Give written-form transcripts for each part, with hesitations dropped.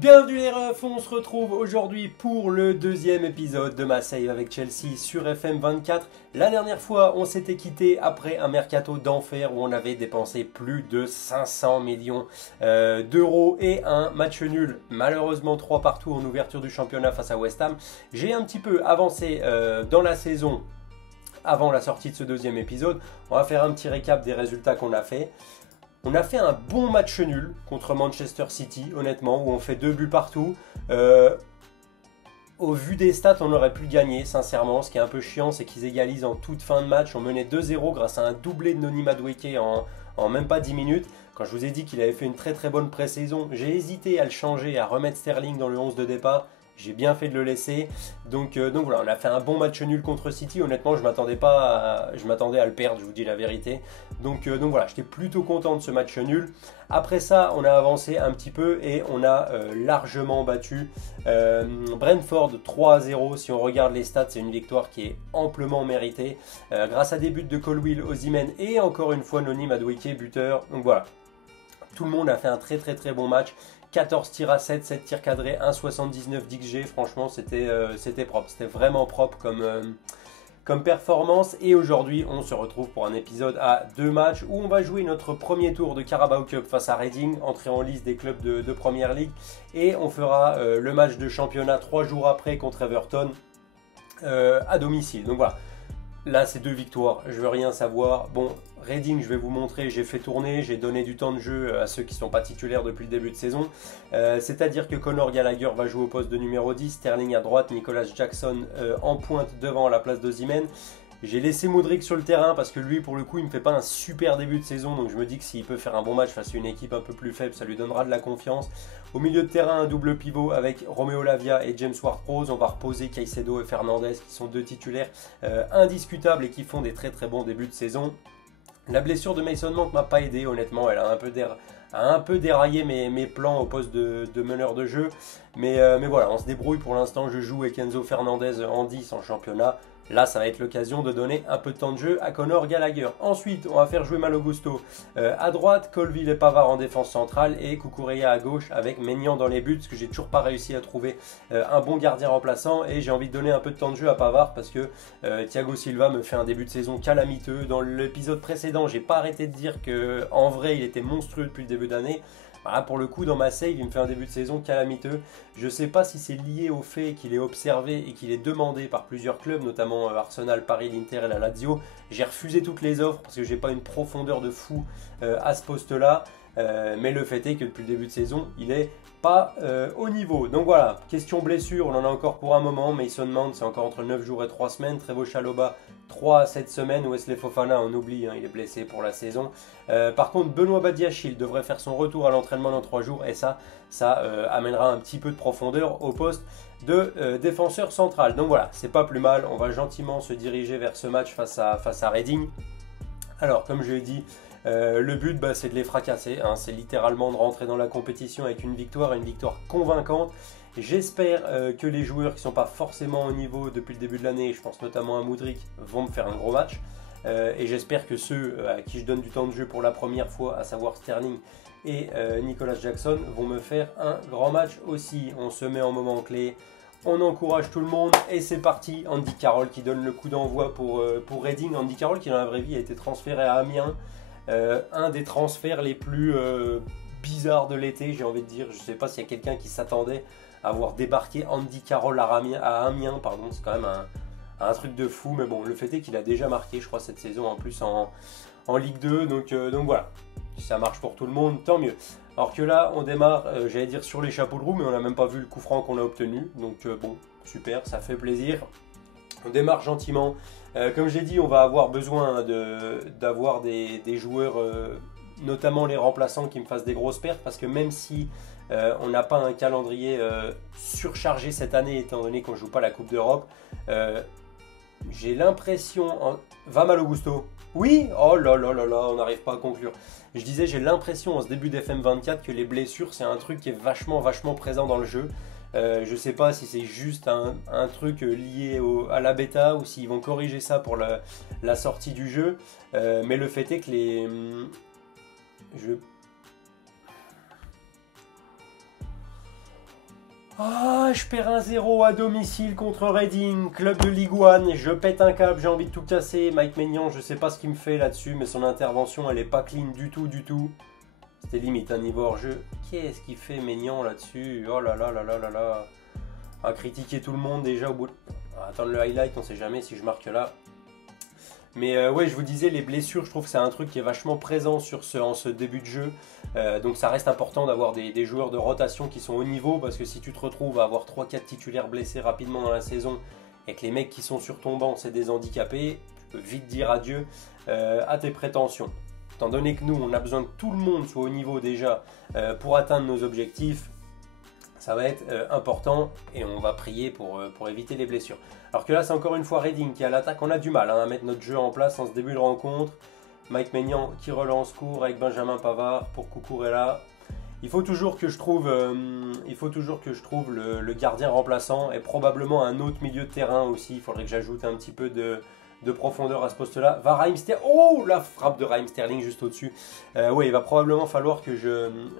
Bienvenue les refs, on se retrouve aujourd'hui pour le deuxième épisode de ma save avec Chelsea sur FM24. La dernière fois, on s'était quitté après un mercato d'enfer où on avait dépensé plus de 500 millions d'euros et un match nul, malheureusement 3 partout en ouverture du championnat face à West Ham. J'ai un petit peu avancé dans la saison avant la sortie de ce deuxième épisode. On va faire un petit récap des résultats qu'on a fait. On a fait un bon match nul contre Manchester City, honnêtement, où on fait 2 buts partout. Au vu des stats, on aurait pu gagner, sincèrement. Ce qui est un peu chiant, c'est qu'ils égalisent en toute fin de match. On menait 2-0 grâce à un doublé de Noni Madueke en même pas 10 minutes. Quand je vous ai dit qu'il avait fait une très très bonne pré-saison, j'ai hésité à le changer, à remettre Sterling dans le 11 de départ. J'ai bien fait de le laisser. Donc voilà, on a fait un bon match nul contre City. Honnêtement, je m'attendais à le perdre, je vous dis la vérité. Donc voilà, j'étais plutôt content de ce match nul. Après ça, on a avancé un petit peu et on a largement battu Brentford 3-0. Si on regarde les stats, c'est une victoire qui est amplement méritée. Grâce à des buts de Colwill, Osimhen et encore une fois Noni Madueke, buteur. Donc voilà, tout le monde a fait un très très très bon match. 14 tirs à 7, 7 tirs cadrés, 1,79 d'XG, franchement c'était propre, c'était vraiment propre comme performance. Et aujourd'hui on se retrouve pour un épisode à 2 matchs où on va jouer notre premier tour de Carabao Cup face à Reading, entrée en liste des clubs de Premier League. Et on fera le match de championnat 3 jours après contre Everton à domicile. Donc voilà. Là, c'est 2 victoires, je veux rien savoir. Bon, Reading, je vais vous montrer, j'ai fait tourner, j'ai donné du temps de jeu à ceux qui ne sont pas titulaires depuis le début de saison. C'est-à-dire que Conor Gallagher va jouer au poste de numéro 10, Sterling à droite, Nicolas Jackson en pointe devant à la place d'Osimhen. J'ai laissé Mudryk sur le terrain parce que lui, pour le coup, il ne me fait pas un super début de saison. Donc je me dis que s'il peut faire un bon match face à une équipe un peu plus faible, ça lui donnera de la confiance. Au milieu de terrain, un double pivot avec Romeo Lavia et James Ward-Prowse. On va reposer Caicedo et Fernandes qui sont 2 titulaires indiscutables et qui font des très très bons débuts de saison. La blessure de Mason Mount m'a pas aidé, honnêtement. Elle a un peu déraillé mes plans au poste de meneur de jeu. Mais voilà, on se débrouille pour l'instant. Je joue avec Enzo Fernandez en 10 en championnat. Là, ça va être l'occasion de donner un peu de temps de jeu à Conor Gallagher. Ensuite, on va faire jouer Malo Gusto à droite, Colwill et Pavard en défense centrale et Cucurella à gauche avec Maignan dans les buts parce que j'ai toujours pas réussi à trouver un bon gardien remplaçant et j'ai envie de donner un peu de temps de jeu à Pavard parce que Thiago Silva me fait un début de saison calamiteux. Dans l'épisode précédent, j'ai pas arrêté de dire qu'en vrai, il était monstrueux depuis le début d'année. Voilà, pour le coup, dans ma save, il me fait un début de saison calamiteux. Je ne sais pas si c'est lié au fait qu'il est observé et qu'il est demandé par plusieurs clubs, notamment Arsenal, Paris, l'Inter et la Lazio. J'ai refusé toutes les offres parce que j'ai pas une profondeur de fou à ce poste-là. Mais le fait est que depuis le début de saison, il n'est pas au niveau. Donc voilà, question blessure, on en a encore pour un moment. Mason Mount, c'est encore entre 9 jours et 3 semaines. Trevoh Chalobah, 3 à 7 semaines. Wesley Fofana, on oublie, hein, il est blessé pour la saison. Par contre, Benoît Badiachil devrait faire son retour à l'entraînement dans 3 jours. Et ça amènera un petit peu de profondeur au poste de défenseur central. Donc voilà, c'est pas plus mal. On va gentiment se diriger vers ce match face à Reading. Alors, comme je l'ai dit, le but, c'est de les fracasser. Hein. C'est littéralement de rentrer dans la compétition avec une victoire convaincante. J'espère que les joueurs qui ne sont pas forcément au niveau depuis le début de l'année, je pense notamment à Mudryk, vont me faire un gros match. Et j'espère que ceux à qui je donne du temps de jeu pour la première fois, à savoir Sterling et Nicolas Jackson, vont me faire un grand match aussi. On se met en moment clé. On encourage tout le monde et c'est parti. Andy Carroll qui donne le coup d'envoi pour Reading. Andy Carroll qui dans la vraie vie a été transféré à Amiens. Un des transferts les plus bizarres de l'été, j'ai envie de dire. Je ne sais pas s'il y a quelqu'un qui s'attendait à voir débarquer Andy Carroll à Amiens. C'est quand même un truc de fou. Mais bon, le fait est qu'il a déjà marqué, je crois, cette saison en plus en Ligue 2. Donc voilà, si ça marche pour tout le monde, tant mieux. Alors que là, on démarre, j'allais dire sur les chapeaux de roue, mais on n'a même pas vu le coup franc qu'on a obtenu. Donc bon, super, ça fait plaisir. On démarre gentiment. Comme j'ai dit, on va avoir besoin d'avoir des joueurs, notamment les remplaçants, qui me fassent des grosses pertes. Parce que même si on n'a pas un calendrier surchargé cette année, étant donné qu'on ne joue pas la Coupe d'Europe, j'ai l'impression... Va Malo Gusto. Oui. Oh là là là là, on n'arrive pas à conclure. Je disais, j'ai l'impression en ce début d'FM24 que les blessures, c'est un truc qui est vachement présent dans le jeu. Je sais pas si c'est juste un truc lié à la bêta ou s'ils vont corriger ça pour la sortie du jeu. Mais le fait est que Ah, je perds 1-0 à domicile contre Reading, club de Ligue 1. Je pète un câble, j'ai envie de tout casser. Mike Maignan, je sais pas ce qu'il me fait là-dessus, mais son intervention, elle est pas clean du tout, du tout. C'était limite un niveau hors-jeu. Qu'est-ce qu'il fait Maignan là-dessus? Oh là là là là là là. À critiquer tout le monde déjà au bout de... Attendre le highlight, on sait jamais si je marque là. Mais ouais, je vous disais, les blessures, je trouve que c'est un truc qui est vachement présent en ce début de jeu. Donc ça reste important d'avoir des joueurs de rotation qui sont au niveau, parce que si tu te retrouves à avoir 3-4 titulaires blessés rapidement dans la saison, et que les mecs qui sont sur ton banc, c'est des handicapés, tu peux vite dire adieu à tes prétentions. Étant donné que nous, on a besoin que tout le monde soit au niveau déjà pour atteindre nos objectifs, ça va être important et on va prier pour éviter les blessures. Alors que là, c'est encore une fois Reading qui a l'attaque. On a du mal à mettre notre jeu en place en ce début de rencontre. Mike Maignan qui relance court avec Benjamin Pavard pour Cucurella. Il faut toujours que je trouve le gardien remplaçant et probablement un autre milieu de terrain aussi. Il faudrait que j'ajoute un petit peu de profondeur à ce poste-là. Va Raheem Sterling. Oh, la frappe de Raheem Sterling juste au-dessus. Oui, il va probablement falloir que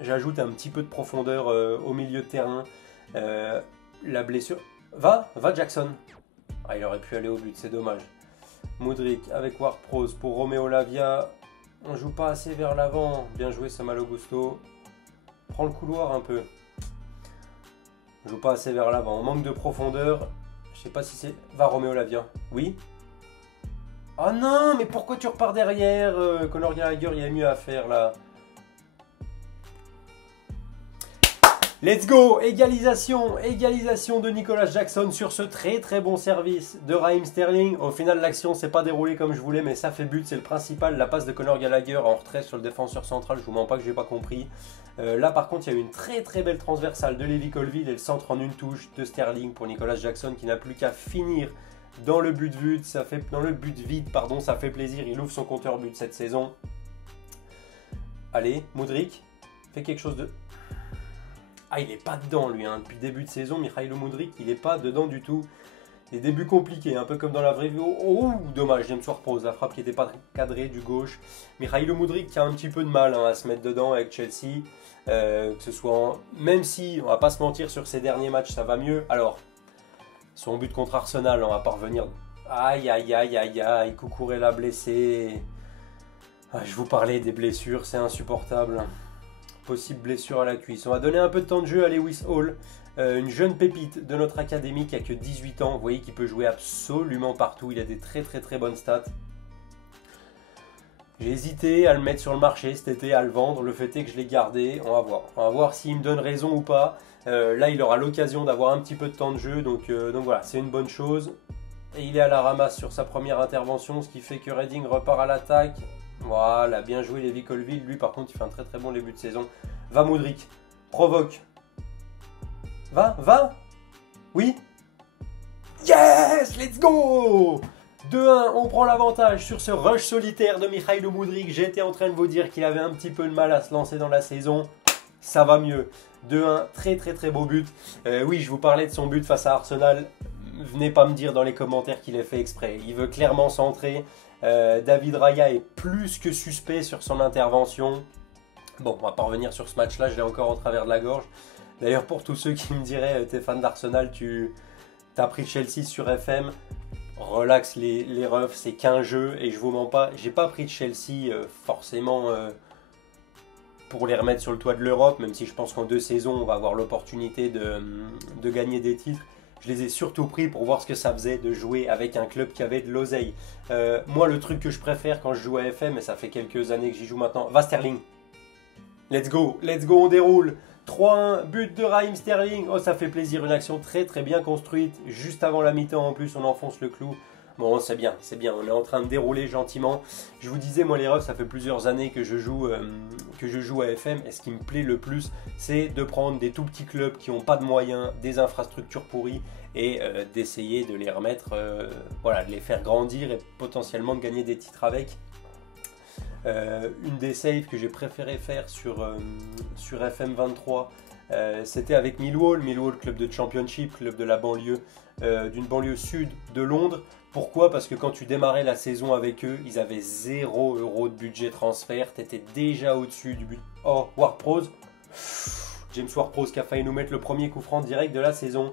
j'ajoute un petit peu de profondeur au milieu de terrain. La blessure. Va Jackson. Ah, il aurait pu aller au but, c'est dommage. Modric avec Ward-Prowse pour Romeo Lavia. On joue pas assez vers l'avant. Bien joué, Samuel Augusto. Prends le couloir un peu. On joue pas assez vers l'avant. On manque de profondeur. Je sais pas si c'est... Va Romeo Lavia. Oui. Oh non, mais pourquoi tu repars derrière Conor Gallagher, il y a mieux à faire là. Let's go, égalisation de Nicolas Jackson sur ce très très bon service de Raheem Sterling. Au final, l'action s'est pas déroulée comme je voulais, mais ça fait but, c'est le principal. La passe de Conor Gallagher en retrait sur le défenseur central, je vous mens pas que j'ai pas compris. Là par contre, il y a eu une très très belle transversale de Levi Colville et le centre en une touche de Sterling pour Nicolas Jackson qui n'a plus qu'à finir dans le but vide. Ça fait plaisir. Il ouvre son compteur but cette saison. Allez, Modric, fais quelque chose de... Ah, il n'est pas dedans, lui. Depuis le début de saison, Mikhailo Mudryk, il n'est pas dedans du tout. Les débuts compliqués, un peu comme dans la vraie vie. Oh, dommage, James Ward-Prowse, la frappe qui n'était pas cadrée du gauche. Mikhailo Mudryk qui a un petit peu de mal à se mettre dedans avec Chelsea. Que ce soit... Même si, on va pas se mentir, sur ces derniers matchs, ça va mieux. Alors, son but contre Arsenal, on va pas revenir... Aïe, aïe, aïe, aïe, aïe, Cucurella blessé. Ah, je vous parlais des blessures, c'est insupportable. Possible blessure à la cuisse. On va donner un peu de temps de jeu à Lewis Hall, une jeune pépite de notre académie qui a que 18 ans. Vous voyez qu'il peut jouer absolument partout. Il a des très très très bonnes stats. J'ai hésité à le mettre sur le marché cet été, à le vendre. Le fait est que je l'ai gardé. On va voir. On va voir s'il me donne raison ou pas. Là, il aura l'occasion d'avoir un petit peu de temps de jeu. Donc voilà, c'est une bonne chose. Et il est à la ramasse sur sa première intervention, ce qui fait que Reading repart à l'attaque. Voilà, bien joué Levi Colville. Lui, par contre, il fait un très très bon début de saison. Va Modric, provoque. Va. Oui. Yes, let's go. 2-1, on prend l'avantage sur ce rush solitaire de Mikhailo Mudryk. J'étais en train de vous dire qu'il avait un petit peu de mal à se lancer dans la saison. Ça va mieux. 2-1, très très très beau but. Oui, je vous parlais de son but face à Arsenal. Venez pas me dire dans les commentaires qu'il est fait exprès. Il veut clairement centrer. David Raya est plus que suspect sur son intervention. Bon, on va pas revenir sur ce match-là, je l'ai encore en travers de la gorge. D'ailleurs, pour tous ceux qui me diraient, t'es fan d'Arsenal, tu as pris Chelsea sur FM, relax les refs, c'est qu'un jeu et je vous mens pas. J'ai pas pris de Chelsea forcément pour les remettre sur le toit de l'Europe, même si je pense qu'en 2 saisons, on va avoir l'opportunité de gagner des titres. Je les ai surtout pris pour voir ce que ça faisait de jouer avec un club qui avait de l'oseille. Moi, le truc que je préfère quand je joue à FM, et ça fait quelques années que j'y joue maintenant, va Sterling. Let's go, on déroule. 3-1, but de Raheem Sterling. Oh, ça fait plaisir, une action très très bien construite. Juste avant la mi-temps en plus, on enfonce le clou. Bon, c'est bien, on est en train de dérouler gentiment. Je vous disais, moi les refs, ça fait plusieurs années que je joue à FM. Et ce qui me plaît le plus, c'est de prendre des tout petits clubs qui n'ont pas de moyens, des infrastructures pourries, et d'essayer de les remettre, de les faire grandir et potentiellement de gagner des titres avec. Une des saves que j'ai préféré faire sur FM23, c'était avec Millwall, club de Championship, club de la banlieue, d'une banlieue sud de Londres. Pourquoi? Parce que quand tu démarrais la saison avec eux, ils avaient 0 € de budget transfert, tu étais déjà au-dessus du but. Oh, Ward-Prowse, James Ward-Prowse qui a failli nous mettre le premier coup franc direct de la saison.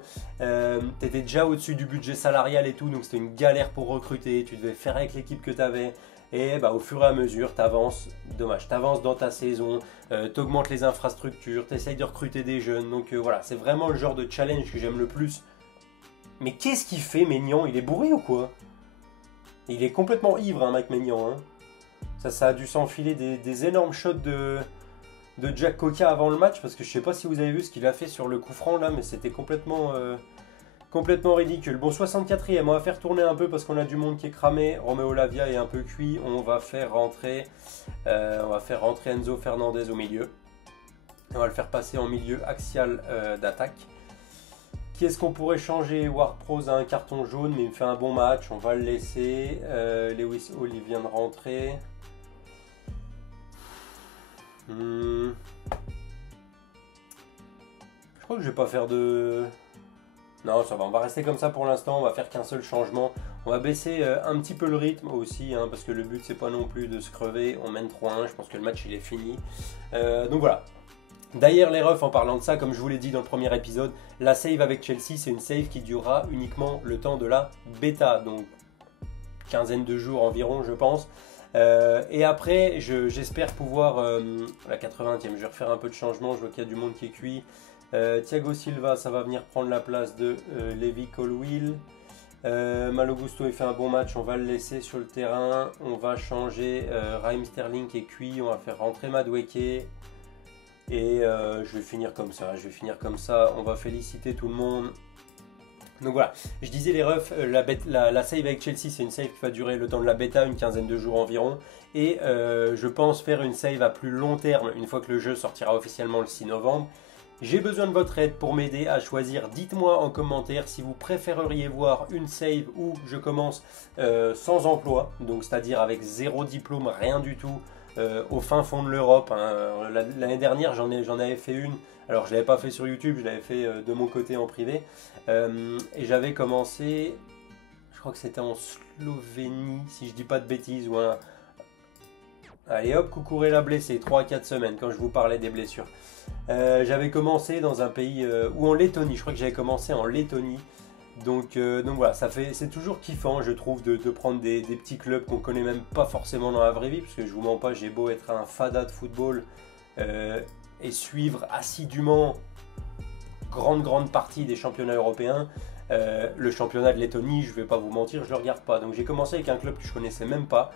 T'étais déjà au-dessus du budget salarial et tout, donc c'était une galère pour recruter. Tu devais faire avec l'équipe que t'avais. Et bah, au fur et à mesure, t'avances dans ta saison, t'augmentes les infrastructures, t'essayes de recruter des jeunes. Donc voilà, c'est vraiment le genre de challenge que j'aime le plus. Mais qu'est-ce qu'il fait, Maignan? Il est bourré ou quoi? Il est complètement ivre, hein, Mike Maignan. Hein. Ça a dû s'enfiler des énormes shots de Jack Coca avant le match, parce que je sais pas si vous avez vu ce qu'il a fait sur le coup franc là, mais c'était complètement ridicule. Bon, 64e, on va faire tourner un peu parce qu'on a du monde qui est cramé. Romeo Lavia est un peu cuit. On va faire rentrer Enzo Fernandez au milieu. On va le faire passer en milieu axial d'attaque. Qui est-ce qu'on pourrait changer? Ward-Prowse a un carton jaune, mais il me fait un bon match. On va le laisser. Lewis Hall, il vient de rentrer. Je crois que je vais pas faire de... Non, ça va, on va rester comme ça pour l'instant, on va faire qu'un seul changement. On va baisser un petit peu le rythme aussi, hein, parce que le but c'est pas non plus de se crever. On mène 3-1, je pense que le match il est fini. Donc voilà. D'ailleurs les refs, en parlant de ça, comme je vous l'ai dit dans le premier épisode, la save avec Chelsea c'est une save qui durera uniquement le temps de la bêta, donc quinzaine de jours environ je pense. Et après j'espère pouvoir, la 80e, je vais refaire un peu de changement, je vois qu'il y a du monde qui est cuit. Thiago Silva, ça va venir prendre la place de Levi Colwill. Malo Gusto, il fait un bon match, on va le laisser sur le terrain. On va changer Raheem Sterling qui est cuit, on va faire rentrer Madueke. Et je vais finir comme ça, on va féliciter tout le monde. Donc voilà, je disais les refs, la save avec Chelsea c'est une save qui va durer le temps de la bêta, une quinzaine de jours environ. Et je pense faire une save à plus long terme, une fois que le jeu sortira officiellement le 6 novembre. J'ai besoin de votre aide pour m'aider à choisir. Dites-moi en commentaire si vous préféreriez voir une save où je commence sans emploi, donc c'est-à-dire avec zéro diplôme, rien du tout, au fin fond de l'Europe. Hein. L'année dernière, j'en avais fait une. Alors, je ne l'avais pas fait sur YouTube, je l'avais fait de mon côté en privé. Et j'avais commencé, je crois que c'était en Slovénie, si je dis pas de bêtises. Ou un... Allez hop, Cucurella blessé, 3 à 4 semaines quand je vous parlais des blessures. J'avais commencé dans un pays, ou en Lettonie, je crois que j'avais commencé en Lettonie. Donc voilà, c'est toujours kiffant je trouve de prendre des petits clubs qu'on connaît même pas forcément dans la vraie vie, parce que je vous mens pas, j'ai beau être un fada de football et suivre assidûment grande partie des championnats européens, le championnat de Lettonie, je vais pas vous mentir, je le regarde pas. Donc j'ai commencé avec un club que je connaissais même pas,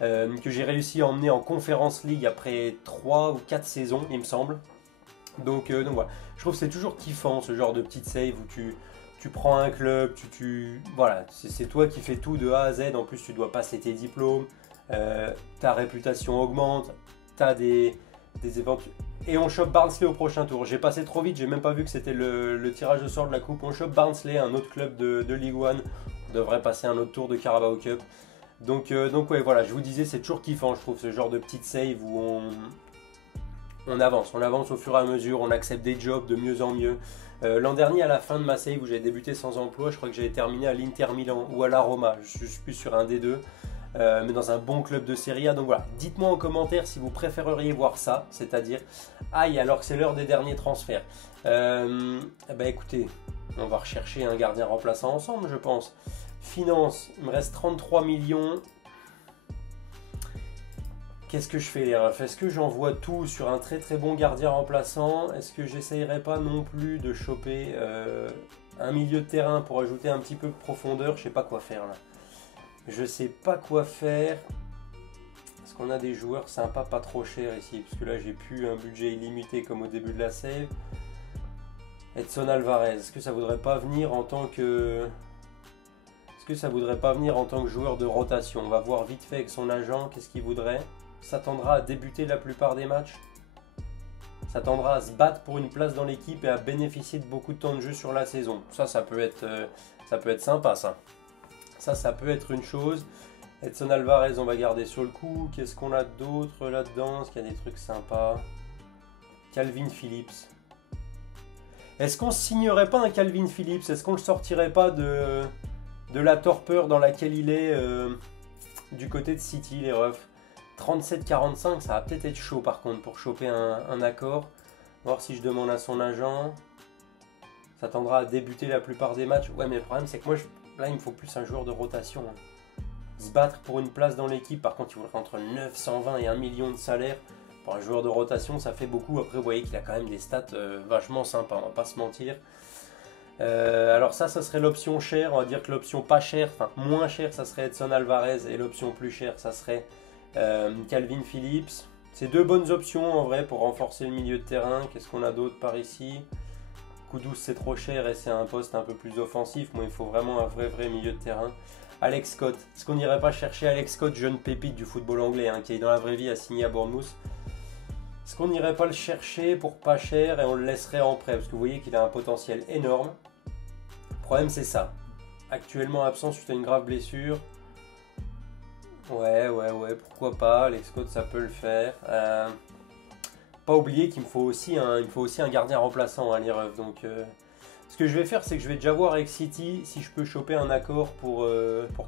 que j'ai réussi à emmener en Conference League après 3 ou 4 saisons il me semble. Donc voilà, je trouve que c'est toujours kiffant ce genre de petite save où tu prends un club, voilà, c'est toi qui fais tout de A à Z. En plus tu dois passer tes diplômes, ta réputation augmente, tu as des éventuels... Et on chope Barnsley au prochain tour. J'ai passé trop vite, j'ai même pas vu que c'était le tirage au sort de la coupe. On chope Barnsley, un autre club de League One. On devrait passer un autre tour de Carabao Cup. Donc ouais, voilà, je vous disais, c'est toujours kiffant, je trouve, ce genre de petite save où on avance au fur et à mesure, on accepte des jobs de mieux en mieux. L'an dernier, à la fin de ma save où j'ai débuté sans emploi, je crois que j'avais terminé à l'Inter Milan ou à la Roma. Je suis plus sur un des deux. Mais dans un bon club de Serie A. Donc voilà, dites-moi en commentaire si vous préféreriez voir ça, c'est-à-dire, aïe, alors que c'est l'heure des derniers transferts. Écoutez, on va rechercher un gardien remplaçant ensemble, je pense. Finance, il me reste 33 millions. Qu'est-ce que je fais les refs? Est-ce que j'envoie tout sur un très bon gardien remplaçant? Est-ce que j'essayerai pas non plus de choper un milieu de terrain pour ajouter un petit peu de profondeur? Je sais pas quoi faire là. Je sais pas quoi faire. Est-ce qu'on a des joueurs sympas pas trop chers ici? Parce que là j'ai plus un budget illimité comme au début de la save. Edson Alvarez, est-ce que ça voudrait pas venir en tant que... joueur de rotation? On va voir vite fait avec son agent qu'est-ce qu'il voudrait. S'attendra à débuter la plupart des matchs. S'attendra à se battre pour une place dans l'équipe et à bénéficier de beaucoup de temps de jeu sur la saison. Ça peut être sympa ça. Ça peut être une chose. Edson Alvarez, on va garder sur le coup. Qu'est-ce qu'on a d'autre là-dedans? Est-ce qu'il y a des trucs sympas? Calvin Phillips. Est-ce qu'on signerait pas un Calvin Phillips? Est-ce qu'on le sortirait pas de la torpeur dans laquelle il est du côté de City, les refs? 37-45, ça va peut-être être chaud par contre pour choper un accord. Voir si je demande à son agent. Ça tendra à débuter la plupart des matchs. Ouais, mais le problème, c'est que moi, là, il me faut plus un joueur de rotation. Se battre pour une place dans l'équipe. Par contre, il faudrait entre 920 et 1 million de salaire. Pour un joueur de rotation, ça fait beaucoup. Après, vous voyez qu'il a quand même des stats vachement sympas, on va pas se mentir. Alors ça serait l'option chère. On va dire que l'option pas chère, enfin moins chère, ça serait Edson Alvarez. Et l'option plus chère, ça serait Calvin Phillips. C'est deux bonnes options en vrai pour renforcer le milieu de terrain. Qu'est-ce qu'on a d'autre par ici? Kudus, c'est trop cher et c'est un poste un peu plus offensif. Moi, il faut vraiment un vrai milieu de terrain. Alex Scott. Est-ce qu'on n'irait pas chercher Alex Scott, jeune pépite du football anglais, qui est dans la vraie vie a signé à Bournemouth? Est-ce qu'on n'irait pas le chercher pour pas cher et on le laisserait en prêt? Parce que vous voyez qu'il a un potentiel énorme. Le problème, c'est ça. Actuellement absent suite à une grave blessure. Ouais, pourquoi pas. Alex Scott, ça peut le faire. Pas oublier qu'il me faut aussi un gardien remplaçant, les refs. Donc, ce que je vais faire, c'est que je vais déjà voir avec City si je peux choper un accord pour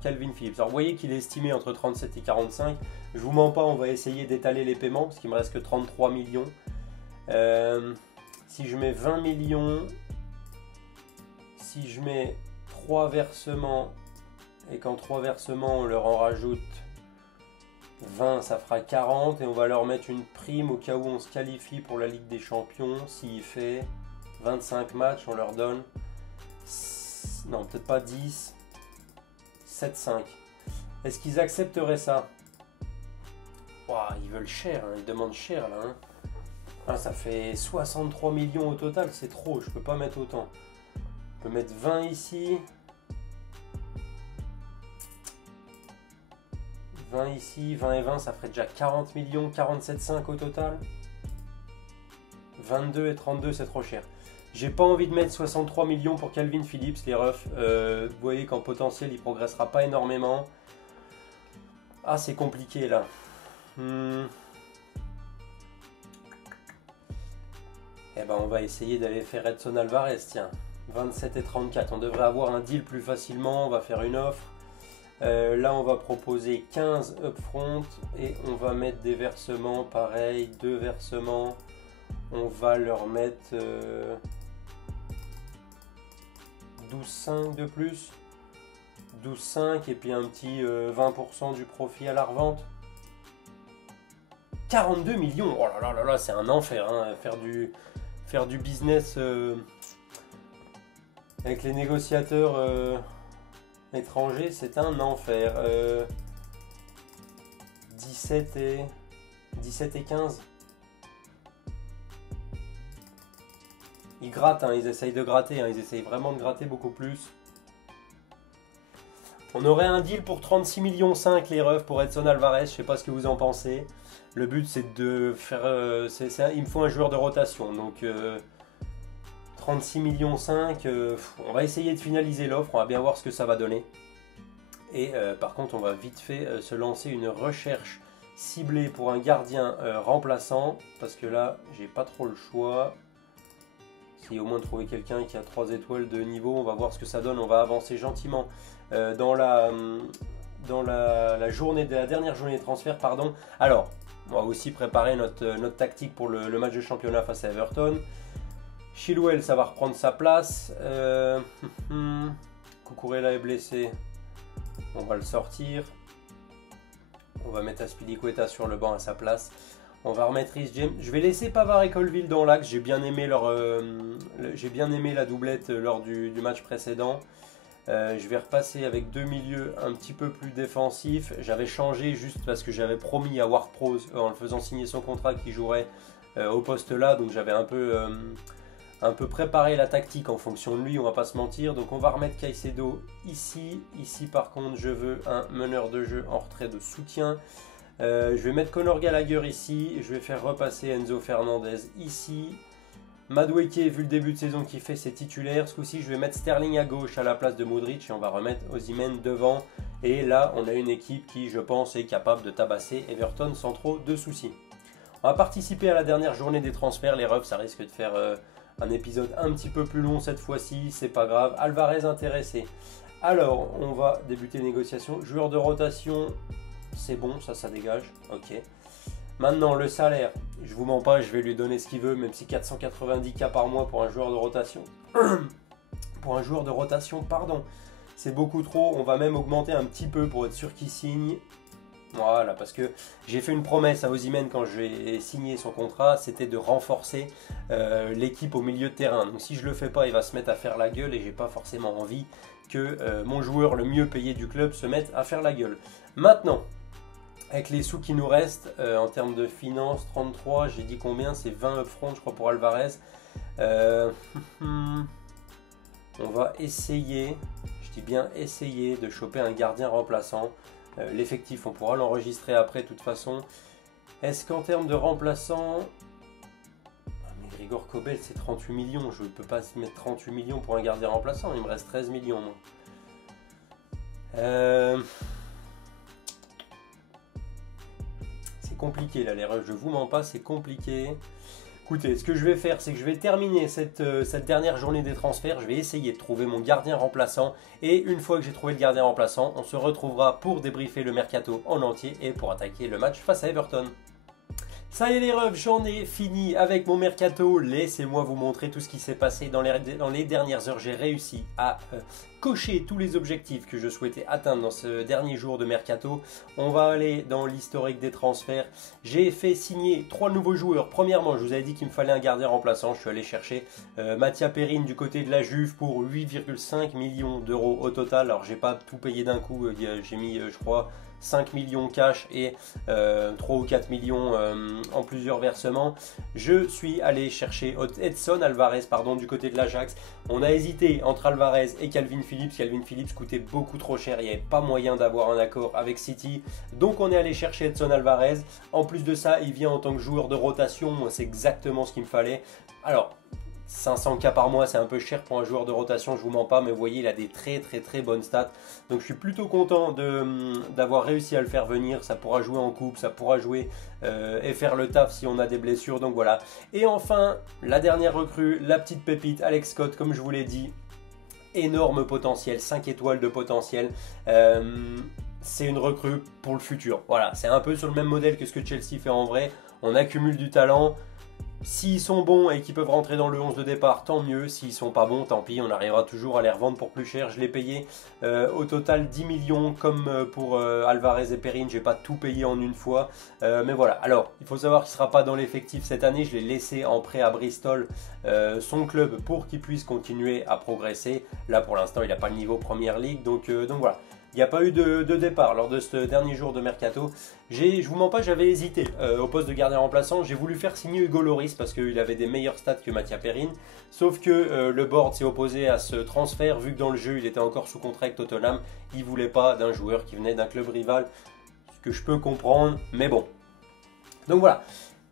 Calvin Phillips. Alors, vous voyez qu'il est estimé entre 37 et 45. Je vous mens pas, on va essayer d'étaler les paiements parce qu'il me reste que 33 millions. Si je mets 20 millions, si je mets 3 versements et qu'en 3 versements on leur en rajoute 20, ça fera 40 et on va leur mettre une prime au cas où on se qualifie pour la Ligue des Champions. S'il fait 25 matchs, on leur donne, non peut-être pas 10, 7-5. Est-ce qu'ils accepteraient ça? Wow, ils veulent cher, ils demandent cher là. Ça fait 63 millions au total, c'est trop, je peux pas mettre autant. Je peux mettre 20 ici. 20 ici, 20 et 20, ça ferait déjà 40 millions, 47,5 au total. 22 et 32, c'est trop cher. J'ai pas envie de mettre 63 millions pour Calvin Phillips, les refs. Vous voyez qu'en potentiel, il progressera pas énormément. Ah, c'est compliqué là. Eh ben, on va essayer d'aller faire Edson Alvarez, tiens. 27 et 34. On devrait avoir un deal plus facilement. On va faire une offre. Là, on va proposer 15 upfront et on va mettre des versements pareil. 2 versements. On va leur mettre 12,5 de plus. 12,5 et puis un petit 20% du profit à la revente. 42 millions. Oh là là, c'est un enfer. Faire du business avec les négociateurs étrangers, c'est un enfer. 17 et 15. Ils grattent, ils essayent de gratter, ils essayent vraiment de gratter beaucoup plus. On aurait un deal pour 36,5 millions les refs pour Edson Alvarez, je sais pas ce que vous en pensez. Le but c'est de faire, il me faut un joueur de rotation, donc 36,5 millions, on va essayer de finaliser l'offre, on va bien voir ce que ça va donner. Et par contre on va vite fait se lancer une recherche ciblée pour un gardien remplaçant, parce que là j'ai pas trop le choix. Si au moins trouver quelqu'un qui a 3 étoiles de niveau, on va voir ce que ça donne, on va avancer gentiment dans la journée de la dernière journée de transfert, pardon. Alors, on va aussi préparer notre tactique pour le match de championnat face à Everton. Chilwell, ça va reprendre sa place. Cucurella est blessé, on va le sortir. On va mettre Azpilicueta sur le banc à sa place. On va remettre Reece James. Je vais laisser Pavard et Colville dans l'axe. J'ai bien aimé la doublette lors du match précédent. Je vais repasser avec deux milieux un petit peu plus défensifs. J'avais changé juste parce que j'avais promis à Ward-Prowse en le faisant signer son contrat qu'il jouerait au poste là. Donc j'avais un peu préparé la tactique en fonction de lui, on va pas se mentir. Donc on va remettre Caicedo ici. Ici par contre je veux un meneur de jeu en retrait de soutien. Je vais mettre Conor Gallagher ici. Je vais faire repasser Enzo Fernandez ici. Madueke, vu le début de saison qu'il fait, c'est titulaire. Ce coup-ci, je vais mettre Sterling à gauche à la place de Modric et on va remettre Osimhen devant. Et là, on a une équipe qui, je pense, est capable de tabasser Everton sans trop de soucis. On va participer à la dernière journée des transferts. Les refs, ça risque de faire un épisode un petit peu plus long cette fois-ci. C'est pas grave. Alvarez intéressé. Alors, on va débuter les négociations. Joueur de rotation, c'est bon, ça dégage. Ok. Maintenant, le salaire, je vous mens pas, je vais lui donner ce qu'il veut, même si 490K par mois pour un joueur de rotation. Pour un joueur de rotation, pardon, c'est beaucoup trop. On va même augmenter un petit peu pour être sûr qu'il signe. Voilà, parce que j'ai fait une promesse à Osimhen quand j'ai signé son contrat, c'était de renforcer l'équipe au milieu de terrain. Donc si je le fais pas, il va se mettre à faire la gueule et j'ai pas forcément envie que mon joueur le mieux payé du club se mette à faire la gueule. Maintenant, avec les sous qui nous restent, en termes de finances, 33, j'ai dit combien? C'est 20 upfront, je crois, pour Alvarez. On va essayer, je dis bien essayer, de choper un gardien remplaçant. L'effectif, on pourra l'enregistrer après, de toute façon. Est-ce qu'en termes de remplaçant... Mais Grigor Kobel, c'est 38 millions. Je ne peux pas mettre 38 millions pour un gardien remplaçant. Il me reste 13 millions, moi. C'est compliqué, là, les refs. Je vous mens pas, c'est compliqué. Écoutez, ce que je vais faire, c'est que je vais terminer cette dernière journée des transferts. Je vais essayer de trouver mon gardien remplaçant. Et une fois que j'ai trouvé le gardien remplaçant, on se retrouvera pour débriefer le mercato en entier et pour attaquer le match face à Everton. Ça y est les refs, j'en ai fini avec mon mercato. Laissez-moi vous montrer tout ce qui s'est passé dans les dernières heures. J'ai réussi à cocher tous les objectifs que je souhaitais atteindre dans ce dernier jour de mercato. On va aller dans l'historique des transferts. J'ai fait signer 3 nouveaux joueurs. Premièrement, je vous avais dit qu'il me fallait un gardien remplaçant. Je suis allé chercher Mathia Perrine du côté de la Juve pour 8,5 millions d'euros au total. Alors j'ai pas tout payé d'un coup, j'ai mis je crois 5 millions cash et 3 ou 4 millions en plusieurs versements. Je suis allé chercher Edson Alvarez du côté de l'Ajax. On a hésité entre Alvarez et Calvin Phillips. Calvin Phillips coûtait beaucoup trop cher, il n'y avait pas moyen d'avoir un accord avec City. Donc on est allé chercher Edson Alvarez. En plus de ça, il vient en tant que joueur de rotation. Moi, c'est exactement ce qu'il me fallait. Alors, 500K par mois, c'est un peu cher pour un joueur de rotation, je vous mens pas, mais vous voyez, il a des très bonnes stats. Donc je suis plutôt content d'avoir réussi à le faire venir. Ça pourra jouer en coupe, ça pourra jouer et faire le taf si on a des blessures. Donc voilà. Et enfin, la dernière recrue, la petite pépite, Alex Scott, comme je vous l'ai dit. Énorme potentiel, 5 étoiles de potentiel. C'est une recrue pour le futur. Voilà, c'est un peu sur le même modèle que ce que Chelsea fait en vrai. On accumule du talent. S'ils sont bons et qu'ils peuvent rentrer dans le 11 de départ, tant mieux. S'ils sont pas bons, tant pis, on arrivera toujours à les revendre pour plus cher. Je l'ai payé au total 10 millions comme pour Alvarez et Perrine. J'ai pas tout payé en une fois. Mais voilà, alors il faut savoir qu'il ne sera pas dans l'effectif cette année. Je l'ai laissé en prêt à Bristol, son club, pour qu'il puisse continuer à progresser. Là pour l'instant il n'a pas le niveau Première Ligue. Donc voilà. Il n'y a pas eu de départ lors de ce dernier jour de mercato. Je vous mens pas, j'avais hésité au poste de gardien remplaçant. J'ai voulu faire signer Hugo Lloris parce qu'il avait des meilleurs stats que Mathia Perrine. Sauf que le board s'est opposé à ce transfert vu que dans le jeu il était encore sous contrat avec Tottenham. Il ne voulait pas d'un joueur qui venait d'un club rival. Ce que je peux comprendre, mais bon. Donc voilà.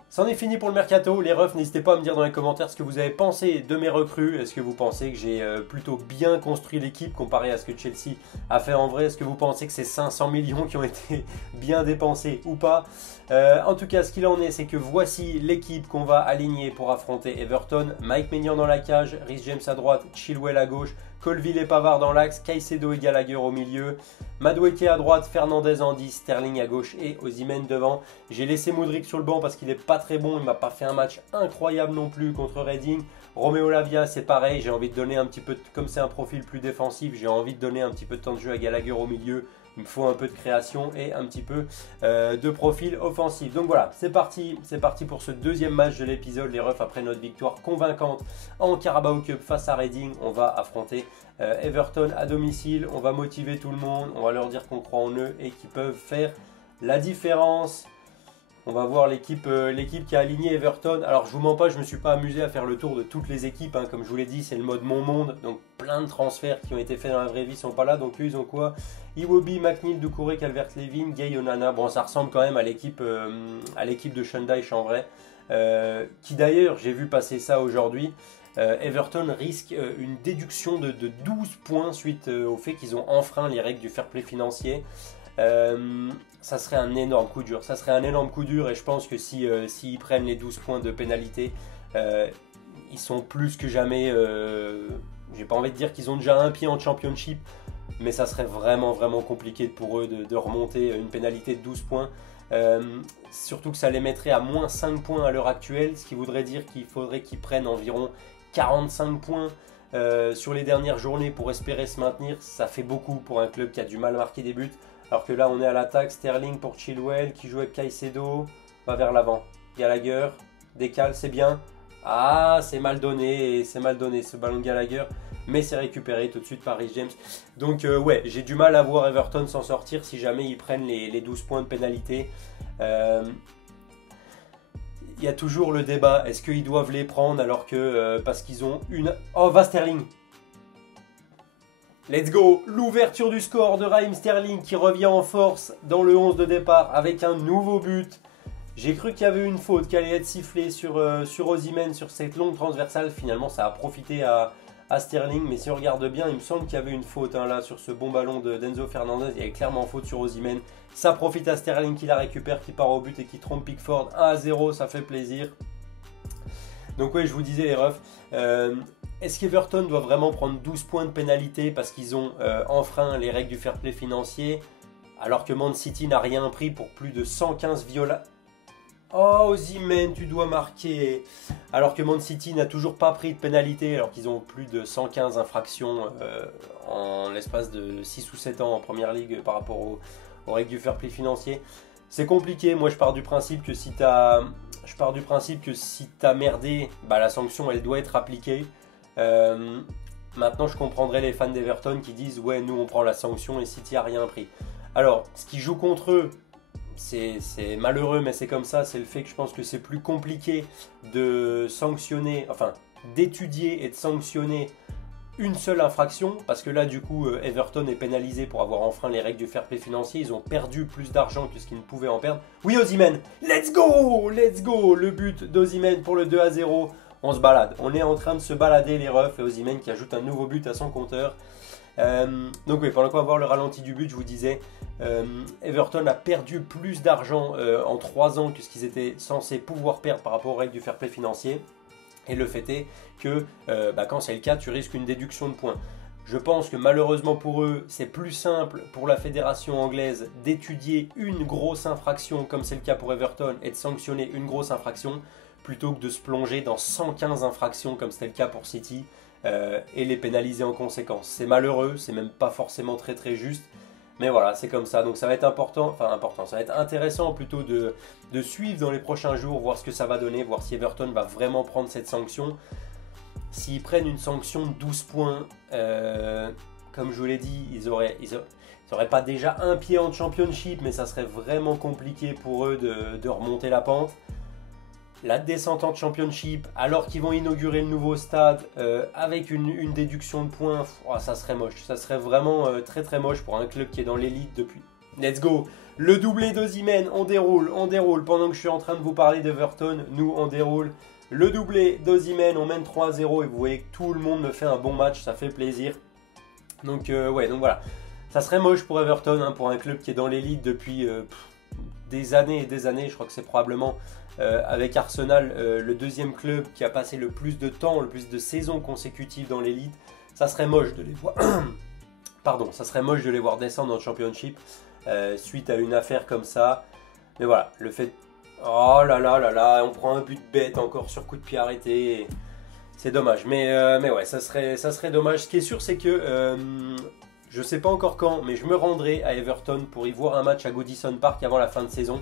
C'en est fini pour le mercato. Les refs, n'hésitez pas à me dire dans les commentaires ce que vous avez pensé de mes recrues. Est-ce que vous pensez que j'ai plutôt bien construit l'équipe comparé à ce que Chelsea a fait en vrai? Est-ce que vous pensez que c'est 500 millions qui ont été bien dépensés ou pas? En tout cas, ce qu'il en est, c'est que voici l'équipe qu'on va aligner pour affronter Everton. Mike Maignan dans la cage, Reece James à droite, Chilwell à gauche, Colville et Pavard dans l'axe, Caicedo et Gallagher au milieu, Madueke à droite, Fernandez en 10, Sterling à gauche et Osimhen devant. J'ai laissé Mudryk sur le banc parce qu'il n'est pas très bon, il m'a pas fait un match incroyable non plus contre Reading. Romeo Lavia, c'est pareil, j'ai envie de donner un petit peu, comme c'est un profil plus défensif, j'ai envie de donner un petit peu de temps de jeu à Gallagher au milieu. Il me faut un peu de création et un petit peu de profil offensif. Donc voilà, c'est parti pour ce deuxième match de l'épisode. Les refs, après notre victoire convaincante en Carabao Cup face à Reading, on va affronter Everton à domicile. On va motiver tout le monde, on va leur dire qu'on croit en eux et qu'ils peuvent faire la différence. On va voir l'équipe qui a aligné Everton. Alors je vous mens pas, je ne me suis pas amusé à faire le tour de toutes les équipes. Comme je vous l'ai dit, c'est le mode mon monde. Donc plein de transferts qui ont été faits dans la vraie vie ne sont pas là. Donc eux, ils ont quoi? Iwobi, McNeil, Doucouré, Calvert-Lewin, Gay Onana. Bon, ça ressemble quand même à l'équipe de Sean Dyche en vrai. Qui d'ailleurs, j'ai vu passer ça aujourd'hui. Everton risque une déduction de 12 points suite au fait qu'ils ont enfreint les règles du fair play financier. Ça serait un énorme coup dur. Et je pense que s'ils prennent les 12 points de pénalité, ils sont plus que jamais... j'ai pas envie de dire qu'ils ont déjà un pied en championship. mais ça serait vraiment compliqué pour eux de remonter une pénalité de 12 points. Surtout que ça les mettrait à moins 5 points à l'heure actuelle, ce qui voudrait dire qu'il faudrait qu'ils prennent environ 45 points sur les dernières journées pour espérer se maintenir. Ça fait beaucoup pour un club qui a du mal à marquer des buts. Alors que là on est à l'attaque, Sterling pour Chilwell qui joue avec Caicedo, va vers l'avant. Gallagher, décale, c'est bien. Ah, c'est mal donné ce ballon de Gallagher, mais c'est récupéré tout de suite par Reece James. Donc ouais, j'ai du mal à voir Everton s'en sortir si jamais ils prennent les 12 points de pénalité. Il y a toujours le débat, est-ce qu'ils doivent les prendre alors que parce qu'ils ont une... Oh, va Sterling! Let's go! L'ouverture du score de Raheem Sterling qui revient en force dans le 11 de départ avec un nouveau but. J'ai cru qu'il y avait une faute qui allait être sifflée sur Osimhen sur cette longue transversale. Finalement, ça a profité à Sterling. Mais si on regarde bien, il me semble qu'il y avait une faute là sur ce bon ballon d'Enzo Fernandez. Il y avait clairement faute sur Osimhen. Ça profite à Sterling qui la récupère, qui part au but et qui trompe Pickford. 1-0, ça fait plaisir. Donc oui, je vous disais les refs. Est-ce qu'Everton doit vraiment prendre 12 points de pénalité parce qu'ils ont enfreint les règles du fair play financier alors que Man City n'a rien pris pour plus de 115 violations? Oh, Osimhen, tu dois marquer. Alors que Man City n'a toujours pas pris de pénalité, alors qu'ils ont plus de 115 infractions en l'espace de 6 ou 7 ans en Première Ligue par rapport aux règles du fair play financier. C'est compliqué. Moi, je pars du principe que si t'as merdé, bah, la sanction, elle doit être appliquée. Maintenant, je comprendrais les fans d'Everton qui disent « Ouais, nous, on prend la sanction et City a rien pris. » Alors, ce qui joue contre eux, c'est malheureux, mais c'est comme ça, c'est le fait que je pense que c'est plus compliqué de sanctionner, enfin d'étudier et de sanctionner une seule infraction, parce que là du coup Everton est pénalisé pour avoir enfreint les règles du fair play financier, ils ont perdu plus d'argent que ce qu'ils ne pouvaient en perdre. Oui, Osimhen, let's go, le but d'Osimhen pour le 2-0, on se balade, on est en train de se balader les refs, et Osimhen qui ajoute un nouveau but à son compteur. Donc oui, pendant qu'on va voir le ralenti du but, je vous disais, Everton a perdu plus d'argent en 3 ans que ce qu'ils étaient censés pouvoir perdre par rapport aux règles du fair play financier. Et le fait est que quand c'est le cas, tu risques une déduction de points. Je pense que malheureusement pour eux, c'est plus simple pour la fédération anglaise d'étudier une grosse infraction comme c'est le cas pour Everton et de sanctionner une grosse infraction plutôt que de se plonger dans 115 infractions comme c'était le cas pour City et les pénaliser en conséquence. C'est malheureux, c'est même pas forcément très juste, mais voilà, c'est comme ça. Donc ça va être important, ça va être intéressant plutôt de suivre dans les prochains jours, voir ce que ça va donner, voir si Everton va vraiment prendre cette sanction. S'ils prennent une sanction de 12 points, comme je vous l'ai dit, ils auraient pas déjà un pied en Championship, mais ça serait vraiment compliqué pour eux de remonter la pente. La descente en Championship, alors qu'ils vont inaugurer le nouveau stade avec une déduction de points, ça serait moche. Ça serait vraiment très moche pour un club qui est dans l'élite depuis. Let's go! Le doublé d'Osimhen, on déroule. Pendant que je suis en train de vous parler d'Everton, nous on déroule. Le doublé d'Osimhen, on mène 3-0 et vous voyez que tout le monde me fait un bon match, ça fait plaisir. Donc donc voilà. Ça serait moche pour Everton, pour un club qui est dans l'élite depuis des années et des années. Je crois que c'est probablement avec Arsenal le deuxième club qui a passé le plus de temps, le plus de saisons consécutives dans l'élite. Ça serait moche de les voir. Ça serait moche de les voir descendre dans le Championship suite à une affaire comme ça. Mais voilà, le fait. Oh là là, on prend un but bête encore sur coup de pied arrêté. C'est dommage, mais ouais, ça serait dommage. Ce qui est sûr, c'est que je sais pas encore quand, mais je me rendrai à Everton pour y voir un match à Goodison Park avant la fin de saison.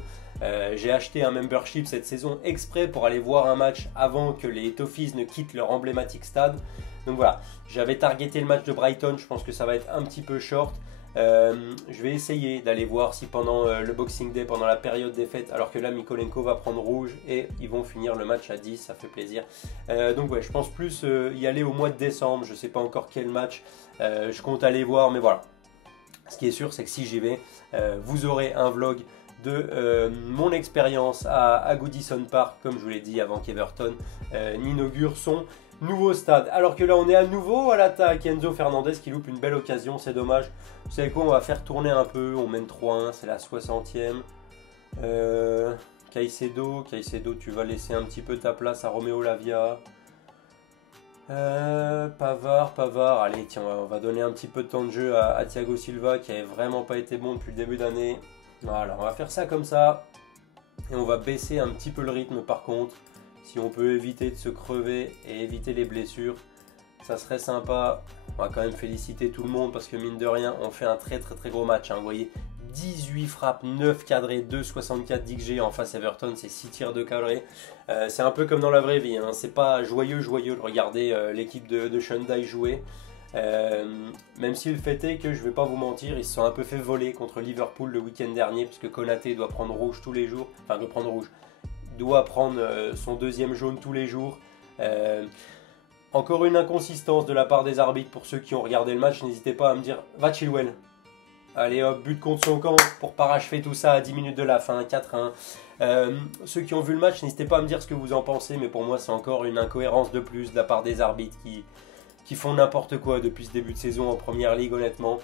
J'ai acheté un membership cette saison exprès pour aller voir un match avant que les Toffees ne quittent leur emblématique stade. Donc voilà, j'avais targeté le match de Brighton, je pense que ça va être un petit peu short. Je vais essayer d'aller voir si pendant le Boxing Day, pendant la période des fêtes, alors que là Mykolenko va prendre rouge et ils vont finir le match à 10, ça fait plaisir. Donc ouais, je pense plus y aller au mois de décembre, je sais pas encore quel match je compte aller voir, mais voilà. Ce qui est sûr, c'est que si j'y vais, vous aurez un vlog de mon expérience à Goodison Park, comme je vous l'ai dit avant qu'Everton n'inaugure son nouveau stade. Alors que là on est à nouveau à l'attaque, Enzo Fernandez qui loupe une belle occasion, c'est dommage. Vous savez quoi, on va faire tourner un peu, on mène 3-1, c'est la 60e. Caicedo, tu vas laisser un petit peu ta place à Romeo Lavia. Pavard. Allez, tiens, on va donner un petit peu de temps de jeu à Thiago Silva qui avait vraiment pas été bon depuis le début d'année. Voilà, on va faire ça comme ça. Et on va baisser un petit peu le rythme par contre. Si on peut éviter de se crever et éviter les blessures, ça serait sympa. On va quand même féliciter tout le monde parce que mine de rien, on fait un très gros match. Hein. Vous voyez, 18 frappes, 9 cadrés, 2,64 d'XG en face Everton, c'est 6 tirs de cadré. C'est un peu comme dans la vraie vie, hein. C'est pas joyeux de regarder l'équipe de Shundai jouer. Même si le fait est que je vais pas vous mentir, ils se sont un peu fait voler contre Liverpool le week-end dernier parce que Konaté doit prendre rouge tous les jours. Enfin, doit prendre son deuxième jaune tous les jours. Encore une inconsistance de la part des arbitres pour ceux qui ont regardé le match. N'hésitez pas à me dire, va Chilwell. Allez hop, but contre son camp pour parachever tout ça à 10 minutes de la fin, 4-1. Ceux qui ont vu le match, n'hésitez pas à me dire ce que vous en pensez, mais pour moi c'est encore une incohérence de plus de la part des arbitres qui font n'importe quoi depuis ce début de saison en première ligue honnêtement.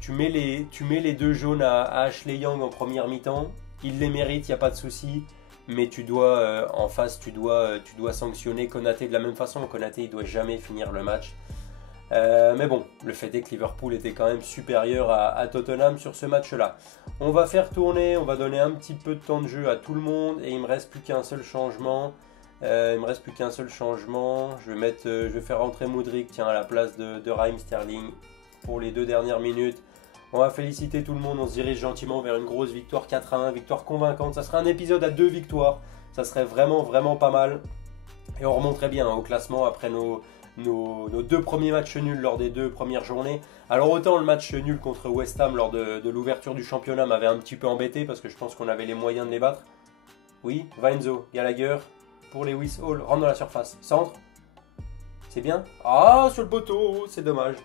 Tu mets les 2 jaunes à Ashley Young en première mi-temps, il les mérite, il n'y a pas de souci, mais tu dois en face, tu dois sanctionner Konaté de la même façon. Konaté il doit jamais finir le match. Mais bon, le fait est que Liverpool était quand même supérieur à Tottenham sur ce match-là. On va faire tourner, on va donner un petit peu de temps de jeu à tout le monde et il me reste plus qu'un seul changement. Je vais faire rentrer Mudryk à la place de Raheem Sterling pour les 2 dernières minutes. On va féliciter tout le monde, on se dirige gentiment vers une grosse victoire 4-1, victoire convaincante. Ça serait un épisode à 2 victoires, ça serait vraiment pas mal. Et on remonterait bien au classement après nos 2 premiers matchs nuls lors des 2 premières journées. Alors autant le match nul contre West Ham lors de l'ouverture du championnat m'avait un petit peu embêté parce que je pense qu'on avait les moyens de les battre. Oui, Vainzo, Gallagher pour Lewis Hall, rentre dans la surface, centre. C'est bien. Ah, sur le poteau, c'est dommage.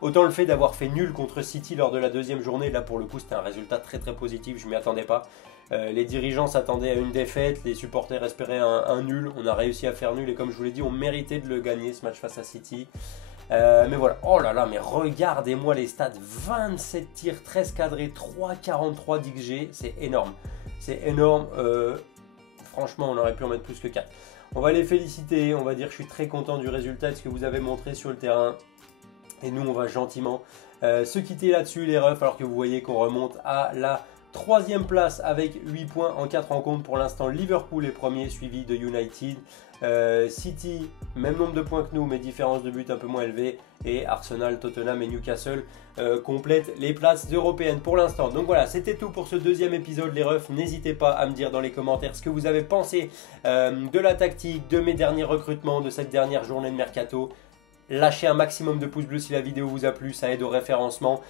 Autant le fait d'avoir fait nul contre City lors de la 2e journée, là pour le coup c'était un résultat très positif, je ne m'y attendais pas. Les dirigeants s'attendaient à une défaite, les supporters espéraient un nul, on a réussi à faire nul et comme je vous l'ai dit, on méritait de le gagner ce match face à City. Mais voilà, oh là là, mais regardez-moi les stats, 27 tirs, 13 cadrés, 3,43 d'XG, c'est énorme. C'est énorme, franchement on aurait pu en mettre plus que 4. On va les féliciter, on va dire que je suis très content du résultat et de ce que vous avez montré sur le terrain. Et nous on va gentiment se quitter là-dessus les refs alors que vous voyez qu'on remonte à la 3e place avec 8 points en 4 rencontres. Pour l'instant Liverpool est premier suivi de United. City, même nombre de points que nous mais différence de but un peu moins élevée. Et Arsenal, Tottenham et Newcastle complètent les places européennes pour l'instant. Donc voilà, c'était tout pour ce 2e épisode les refs. N'hésitez pas à me dire dans les commentaires ce que vous avez pensé de la tactique, de mes derniers recrutements, de cette dernière journée de mercato. Lâchez un maximum de pouces bleus si la vidéo vous a plu, ça aide au référencement.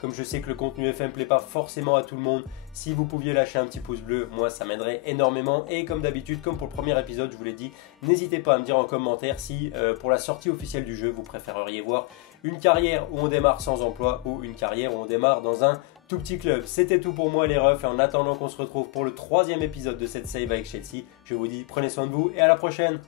Comme je sais que le contenu FM ne plaît pas forcément à tout le monde, si vous pouviez lâcher un petit pouce bleu, moi ça m'aiderait énormément. Et comme d'habitude, comme pour le premier épisode, je vous l'ai dit, n'hésitez pas à me dire en commentaire si pour la sortie officielle du jeu, vous préféreriez voir une carrière où on démarre sans emploi ou une carrière où on démarre dans un tout petit club. C'était tout pour moi les refs et en attendant qu'on se retrouve pour le 3e épisode de cette save avec Chelsea, je vous dis prenez soin de vous et à la prochaine.